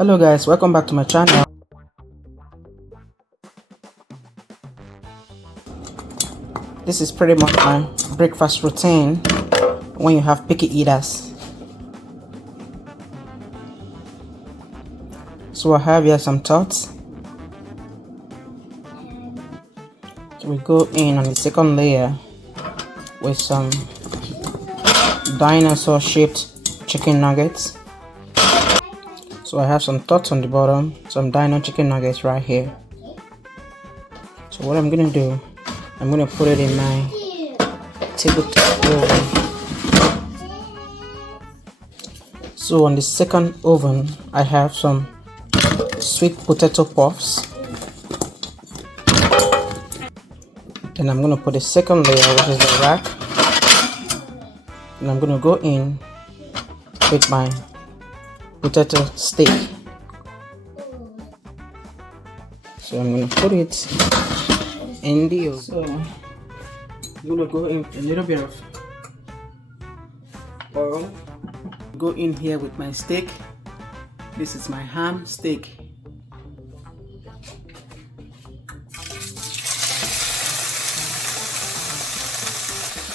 Hello guys, welcome back to my channel. This is pretty much my breakfast routine when you have picky eaters. So I have here some thoughts. So we go in on the second layer with some dinosaur shaped chicken nuggets. So I have some thoughts on the bottom, some dino chicken nuggets right here. So what I'm gonna do, I'm gonna put it in my tabletop oven. So on the second oven, I have some sweet potato puffs. Then I'm gonna put the second layer, which is the wrap. And I'm gonna go in with my potato steak. So I'm gonna put it in the oven. So I'm gonna go in a little bit of oil. Go in here with my steak. This is my ham steak.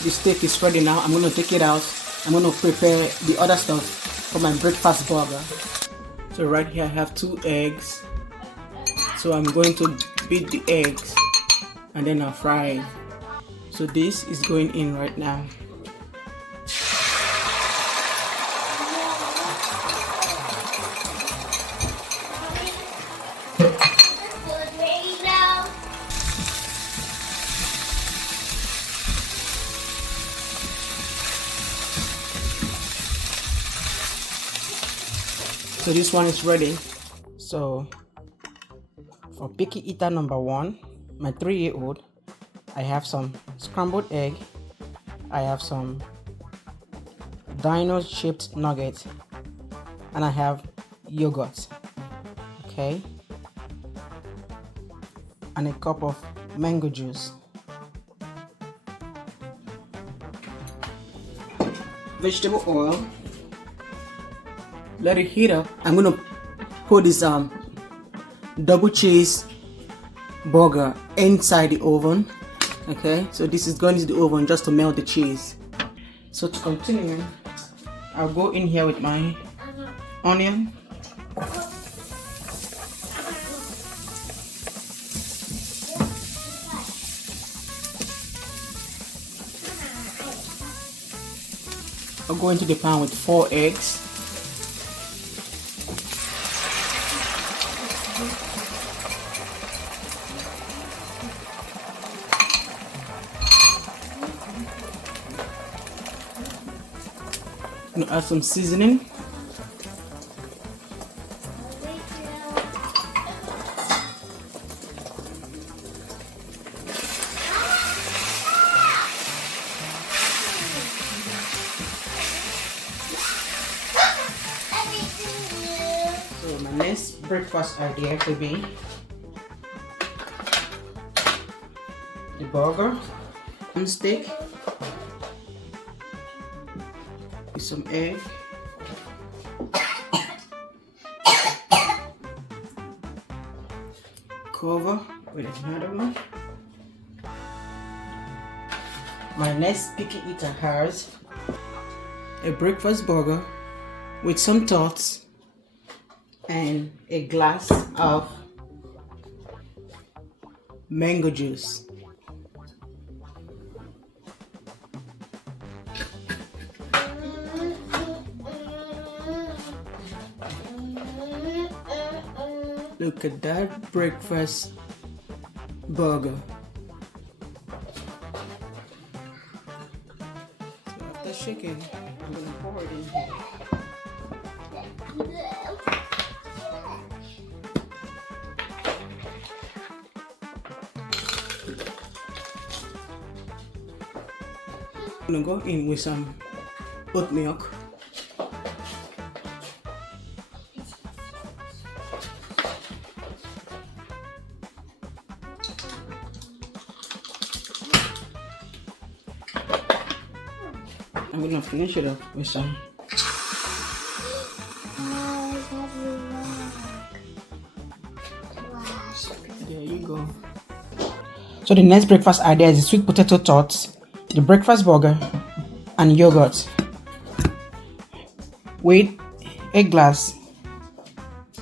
The steak is ready now. I'm gonna take it out. I'm gonna prepare the other stuff for my breakfast burger. So right here I have 2 eggs. So I'm going to beat the eggs and then I'll fry it. So this is going in right now. So this one is ready. So for picky eater number 1, my 3-year-old, I have some scrambled egg, I have some dino shaped nuggets, and I have yogurt, okay, and a cup of mango juice. Vegetable oil. Let it heat up. I'm gonna put this double cheese burger inside the oven. Okay, so this is going into the oven just to melt the cheese. So to continue, I'll go in here with my onion. I'll go into the pan with 4 eggs. I'm gonna add some seasoning. So my next breakfast idea could be the burger and steak with some egg, cover with another one. My next picky eater has a breakfast burger with some tots and a glass of mango juice. Look at that breakfast burger. So after shaking, I'm gonna pour it in here. I'm gonna go in with some oat milk. I'm gonna finish it up with some So the next breakfast idea is the sweet potato tots, the breakfast burger, and yogurt with a glass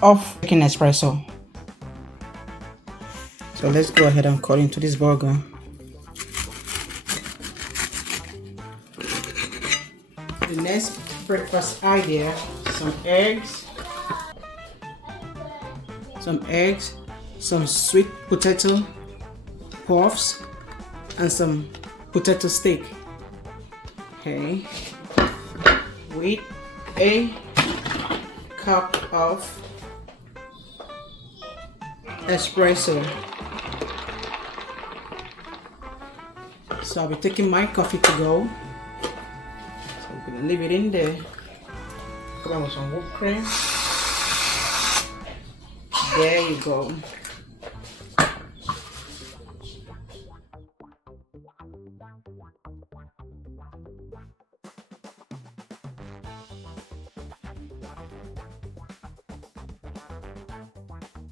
of making espresso. So let's go ahead and cut into this burger. The next breakfast idea, some eggs, some sweet potato puffs, and some potato steak. Okay, with a cup of espresso. So I'll be taking my coffee to go. So I'm gonna leave it in there. Come on with some whipped cream. There you go.